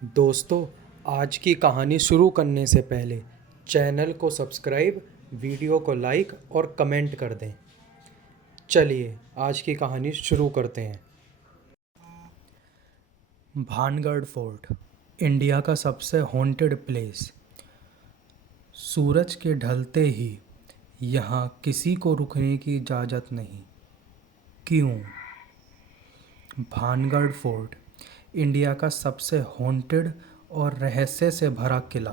दोस्तों, आज की कहानी शुरू करने से पहले चैनल को सब्सक्राइब, वीडियो को लाइक और कमेंट कर दें। चलिए आज की कहानी शुरू करते हैं। भानगढ़ फोर्ट, इंडिया का सबसे हॉन्टेड प्लेस। सूरज के ढलते ही यहाँ किसी को रुकने की इजाज़त नहीं। क्यों? भानगढ़ फोर्ट इंडिया का सबसे हॉन्टेड और रहस्य से भरा किला।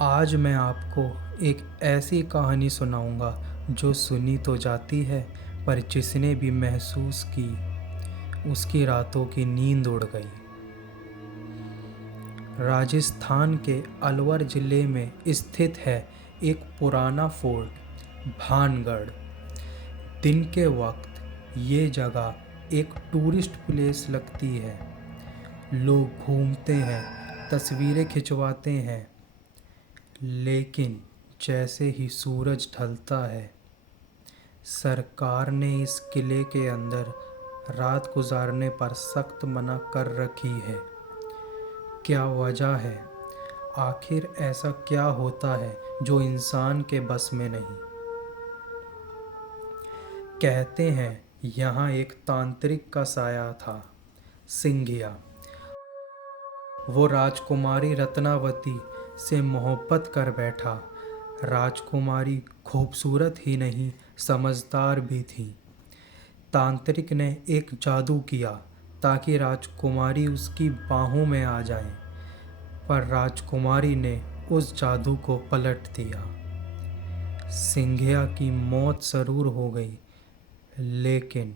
आज मैं आपको एक ऐसी कहानी सुनाऊंगा जो सुनी तो जाती है, पर जिसने भी महसूस की उसकी रातों की नींद उड़ गई। राजस्थान के अलवर ज़िले में स्थित है एक पुराना फोर्ट भानगढ़। दिन के वक्त ये जगह एक टूरिस्ट प्लेस लगती है। लोग घूमते हैं, तस्वीरें खिंचवाते हैं, लेकिन जैसे ही सूरज ढलता है, सरकार ने इस किले के अंदर रात गुजारने पर सख्त मना कर रखी है। क्या वजह है? आखिर ऐसा क्या होता है जो इंसान के बस में नहीं? कहते हैं यहाँ एक तांत्रिक का साया था, सिंघिया। वो राजकुमारी रत्नावती से मोहब्बत कर बैठा। राजकुमारी खूबसूरत ही नहीं, समझदार भी थी। तांत्रिक ने एक जादू किया ताकि राजकुमारी उसकी बाहों में आ जाए, पर राजकुमारी ने उस जादू को पलट दिया। सिंघिया की मौत ज़रूर हो गई, लेकिन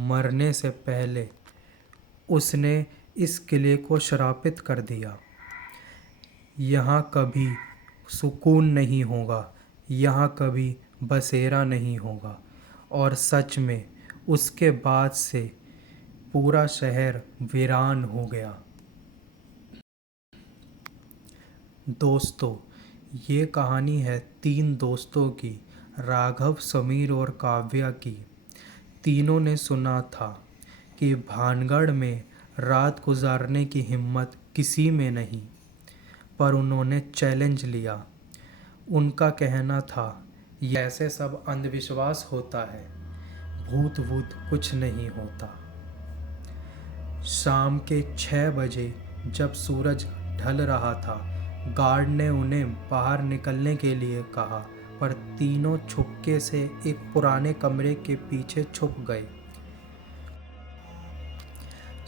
मरने से पहले उसने इस किले को श्रापित कर दिया। यहाँ कभी सुकून नहीं होगा, यहाँ कभी बसेरा नहीं होगा। और सच में उसके बाद से पूरा शहर वीरान हो गया। दोस्तों, ये कहानी है 3 दोस्तों की, राघव, समीर और काव्या की। तीनों ने सुना था कि भानगढ़ में रात गुजारने की हिम्मत किसी में नहीं, पर उन्होंने चैलेंज लिया। उनका कहना था, ये ऐसे सब अंधविश्वास होता है, भूत वूत कुछ नहीं होता। शाम के 6 बजे जब सूरज ढल रहा था, गार्ड ने उन्हें बाहर निकलने के लिए कहा, पर तीनों छुपके से एक पुराने कमरे के पीछे छुप गए।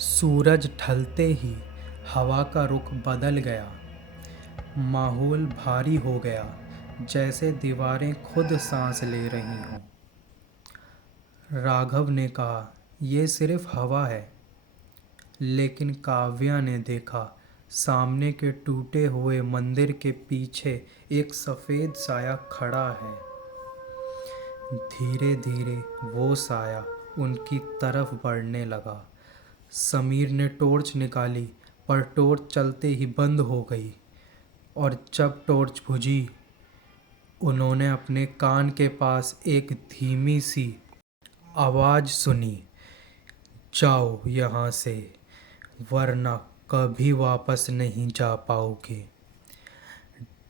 सूरज ढलते ही हवा का रुख बदल गया। माहौल भारी हो गया, जैसे दीवारें खुद सांस ले रही हों। राघव ने कहा, यह सिर्फ हवा है। लेकिन काव्या ने देखा, सामने के टूटे हुए मंदिर के पीछे एक सफ़ेद साया खड़ा है। धीरे धीरे वो साया उनकी तरफ बढ़ने लगा। समीर ने टॉर्च निकाली, पर टॉर्च चलते ही बंद हो गई। और जब टॉर्च बुझी, उन्होंने अपने कान के पास एक धीमी सी आवाज़ सुनी, जाओ यहाँ से, वरना कभी वापस नहीं जा पाओगे।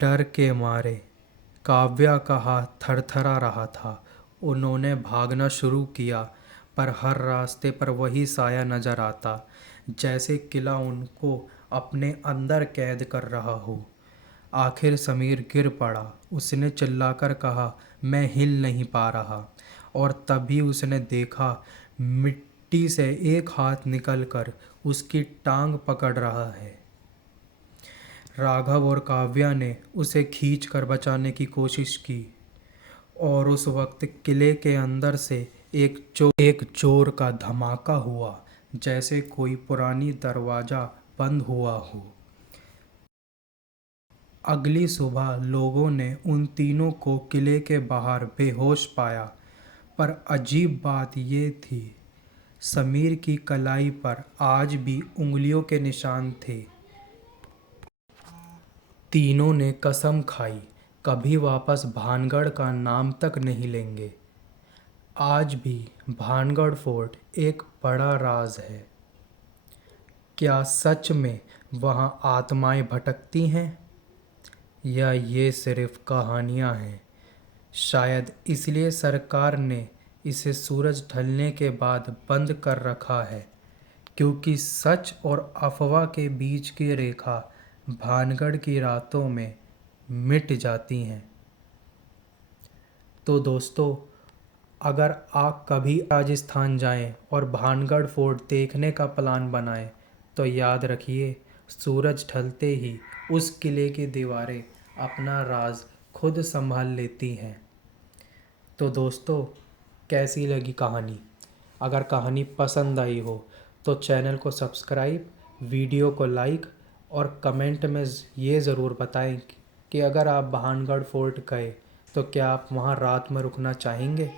डर के मारे काव्या का हाथ थरथरा रहा था। उन्होंने भागना शुरू किया, पर हर रास्ते पर वही साया नज़र आता, जैसे किला उनको अपने अंदर कैद कर रहा हो। आखिर समीर गिर पड़ा। उसने चिल्लाकर कहा, मैं हिल नहीं पा रहा। और तभी उसने देखा, मिट्टी से एक हाथ निकलकर उसकी टांग पकड़ रहा है। राघव और काव्या ने उसे खींचकर बचाने की कोशिश की, और उस वक्त किले के अंदर से एक जोर का धमाका हुआ, जैसे कोई पुरानी दरवाज़ा बंद हुआ हो। अगली सुबह लोगों ने उन तीनों को किले के बाहर बेहोश पाया, पर अजीब बात ये थी, समीर की कलाई पर आज भी उंगलियों के निशान थे। तीनों ने कसम खाई, कभी वापस भानगढ़ का नाम तक नहीं लेंगे। आज भी भानगढ़ फोर्ट एक बड़ा राज है। क्या सच में वहाँ आत्माएं भटकती हैं या ये सिर्फ कहानियाँ हैं? शायद इसलिए सरकार ने इसे सूरज ढलने के बाद बंद कर रखा है, क्योंकि सच और अफवाह के बीच की रेखा भानगढ़ की रातों में मिट जाती हैं। तो दोस्तों, अगर आप कभी राजस्थान जाएं और भानगढ़ फोर्ट देखने का प्लान बनाएं तो याद रखिए, सूरज ढलते ही उस किले की दीवारें अपना राज खुद संभाल लेती हैं। तो दोस्तों, कैसी लगी कहानी? अगर कहानी पसंद आई हो तो चैनल को सब्सक्राइब, वीडियो को लाइक और कमेंट में ये ज़रूर बताएं कि अगर आप भानगढ़ फोर्ट गए तो क्या आप वहाँ रात में रुकना चाहेंगे।